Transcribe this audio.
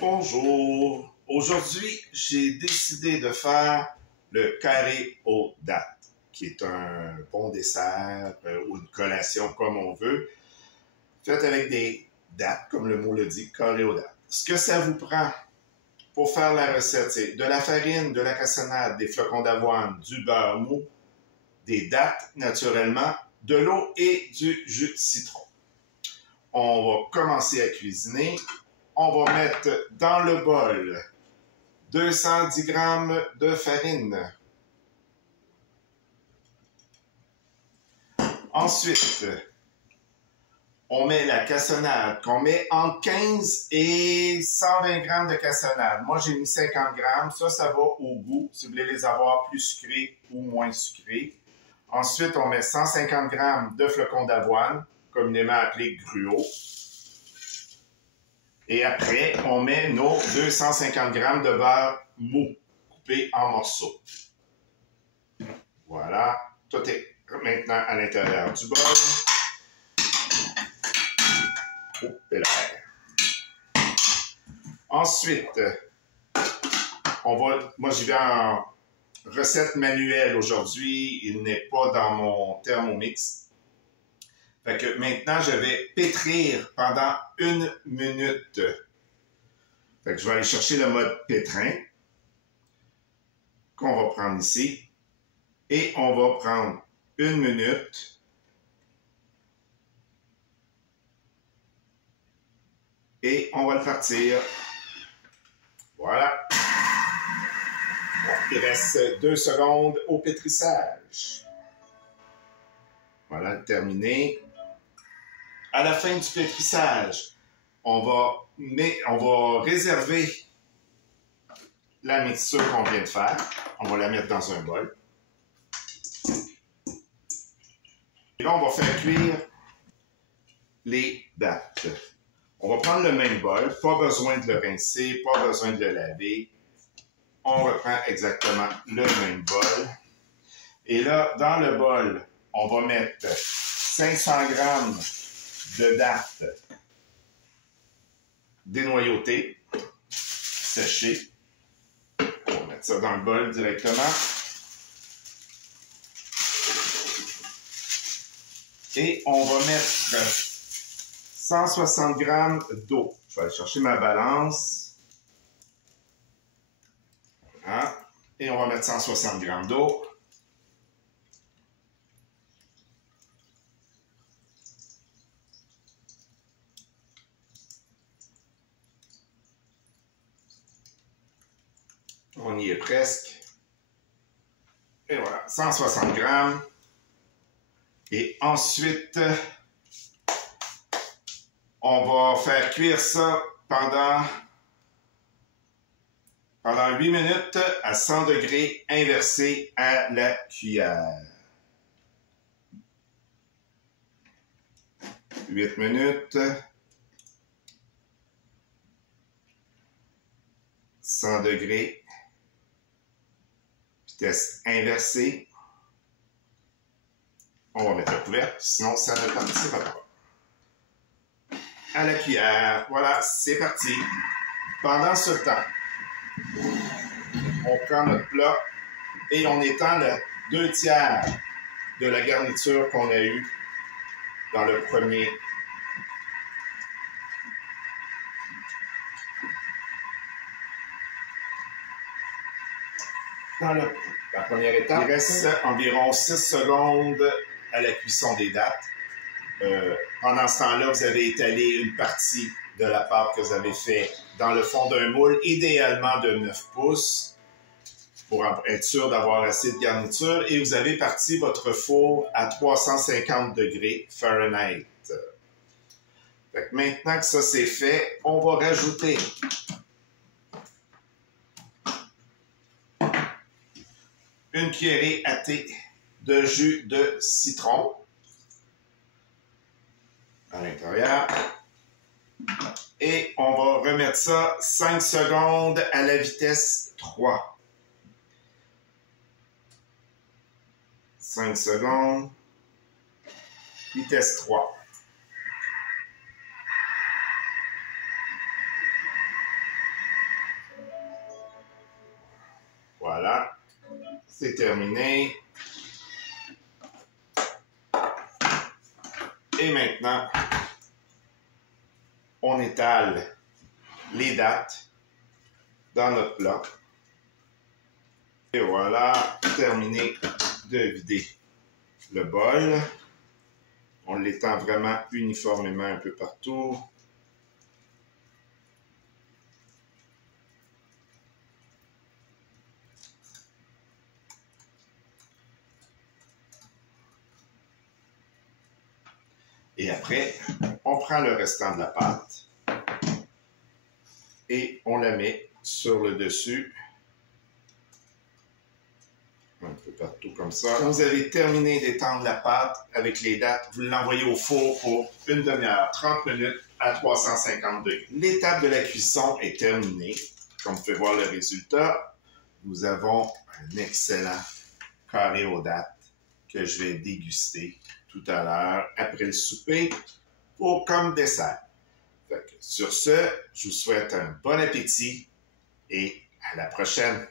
Bonjour. Aujourd'hui, j'ai décidé de faire le carré aux dattes, qui est un bon dessert ou une collation comme on veut, fait avec des dattes, comme le mot le dit, carré aux dattes. Ce que ça vous prend pour faire la recette, c'est de la farine, de la cassonade, des flocons d'avoine, du beurre mou, des dattes naturellement, de l'eau et du jus de citron. On va commencer à cuisiner. On va mettre dans le bol 210 g de farine. Ensuite, on met la cassonade, qu'on met entre 15 et 120 g de cassonade. Moi, j'ai mis 50 g. Ça va au goût, si vous voulez les avoir plus sucrés ou moins sucrés. Ensuite, on met 150 g de flocons d'avoine, communément appelés gruau. Et après, on met nos 250 g de beurre mou, coupé en morceaux. Voilà, tout est maintenant à l'intérieur du bol. Ensuite, moi j'y vais en recette manuelle aujourd'hui, il n'est pas dans mon Thermomix. Fait que maintenant, je vais pétrir pendant 1 minute. Fait que je vais aller chercher le mode pétrin qu'on va prendre ici. Et on va prendre 1 minute. Et on va le partir. Voilà. Il reste 2 secondes au pétrissage. Voilà, terminé. À la fin du pétrissage, on va réserver la mixture qu'on vient de faire. On va la mettre dans un bol. Et là, on va faire cuire les dattes. On va prendre le même bol, pas besoin de le rincer, pas besoin de le laver. On reprend exactement le même bol. Et là, dans le bol, on va mettre 500 g de dattes dénoyautées, séchées. On va mettre ça dans le bol directement. Et on va mettre 160 g d'eau. Je vais aller chercher ma balance. Voilà. Et on va mettre 160 g d'eau. On y est presque. Et voilà, 160 g. Et ensuite, on va faire cuire ça pendant 8 minutes à 100 degrés inversé à la cuillère. 8 minutes. 100 degrés. Vitesse inversée. On va mettre le couvercle, sinon ça ne partira pas. À la cuillère. Voilà, c'est parti. Pendant ce temps, on prend notre plat et on étend le 2/3 de la garniture qu'on a eue dans le premier. Dans la première étape, il reste environ 6 secondes à la cuisson des dattes. Pendant ce temps-là, vous avez étalé une partie de la pâte que vous avez fait dans le fond d'un moule, idéalement de 9 pouces, pour être sûr d'avoir assez de garniture. Et vous avez parti votre four à 350 degrés Fahrenheit. Fait que maintenant que ça c'est fait, on va rajouter une cuillerée à thé de jus de citron à l'intérieur. Et on va remettre ça 5 secondes à la vitesse 3. 5 secondes. Vitesse 3. C'est terminé. Et maintenant, on étale les dattes dans notre plat. Et voilà, terminé de vider le bol. On l'étend vraiment uniformément un peu partout. Et après, on prend le restant de la pâte et on la met sur le dessus. Un peu partout comme ça. Quand vous avez terminé d'étendre la pâte avec les dattes, vous l'envoyez au four pour une demi-heure, 30 minutes à 350 degrés. L'étape de la cuisson est terminée. Comme vous pouvez voir le résultat, nous avons un excellent carré aux dattes que je vais déguster tout à l'heure après le souper pour comme dessert. Sur ce, je vous souhaite un bon appétit et à la prochaine.